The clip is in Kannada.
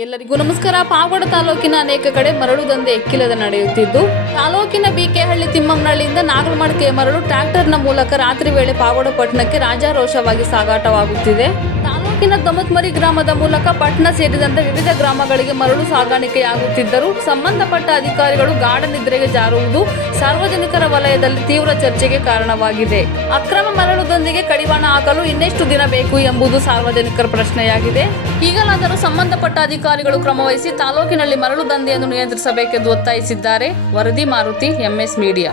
ಎಲ್ಲರಿಗೂ ನಮಸ್ಕಾರ. ಪಾವಗಡ ತಾಲೂಕಿನ ಅನೇಕ ಕಡೆ ಮರಳು ದಂಧೆ ಎಕ್ಕಿಲದ ನಡೆಯುತ್ತಿದ್ದು, ತಾಲೂಕಿನ ಬಿಕೆಹಳ್ಳಿ ತಿಮ್ಮಮ್ಮನಹಳ್ಳಿಯಿಂದ ನಾಗಲಮಡಕೆ ಮರಳು ಟ್ರ್ಯಾಕ್ಟರ್ನ ಮೂಲಕ ರಾತ್ರಿ ವೇಳೆ ಪಾವಗಡ ಪಟ್ಟಣಕ್ಕೆ ರಾಜಾರೋಷವಾಗಿ ಸಾಗಾಟವಾಗುತ್ತಿದೆ. ತಾಲೂಕಿನ ದಮತ್ಮರಿ ಗ್ರಾಮದ ಮೂಲಕ ಪಟ್ಟಣ ಸೇರಿದಂತೆ ವಿವಿಧ ಗ್ರಾಮಗಳಿಗೆ ಮರಳು ಸಾಗಾಣಿಕೆಯಾಗುತ್ತಿದ್ದರೂ ಸಂಬಂಧಪಟ್ಟ ಅಧಿಕಾರಿಗಳು ಗಾಢ ನಿದ್ರೆಗೆ ಜಾರುವುದು ಸಾರ್ವಜನಿಕರ ವಲಯದಲ್ಲಿ ತೀವ್ರ ಚರ್ಚೆಗೆ ಕಾರಣವಾಗಿದೆ. ಅಕ್ರಮ ಮರಳು ದಂಧೆಗೆ ಕಡಿವಾಣ ಹಾಕಲು ಇನ್ನೆಷ್ಟು ದಿನ ಬೇಕು ಎಂಬುದು ಸಾರ್ವಜನಿಕರ ಪ್ರಶ್ನೆಯಾಗಿದೆ. ಈಗಲಾದರೂ ಸಂಬಂಧಪಟ್ಟ ಅಧಿಕಾರಿಗಳು ಕ್ರಮವಹಿಸಿ ತಾಲೂಕಿನಲ್ಲಿ ಮರಳು ದಂಧೆಯನ್ನು ನಿಯಂತ್ರಿಸಬೇಕೆಂದು ಒತ್ತಾಯಿಸಿದ್ದಾರೆ. ವರದಿ Maruti, MS media.